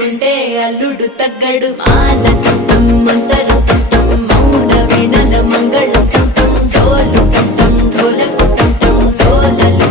ఆడుకుంటే అల్లుడు తగ్గడు మాల చుట్టం మంతర చుట్టం మౌన వీణల మంగళ చుట్టం డోలు చుట్టం ఢోలకు చుట్టం డోలలు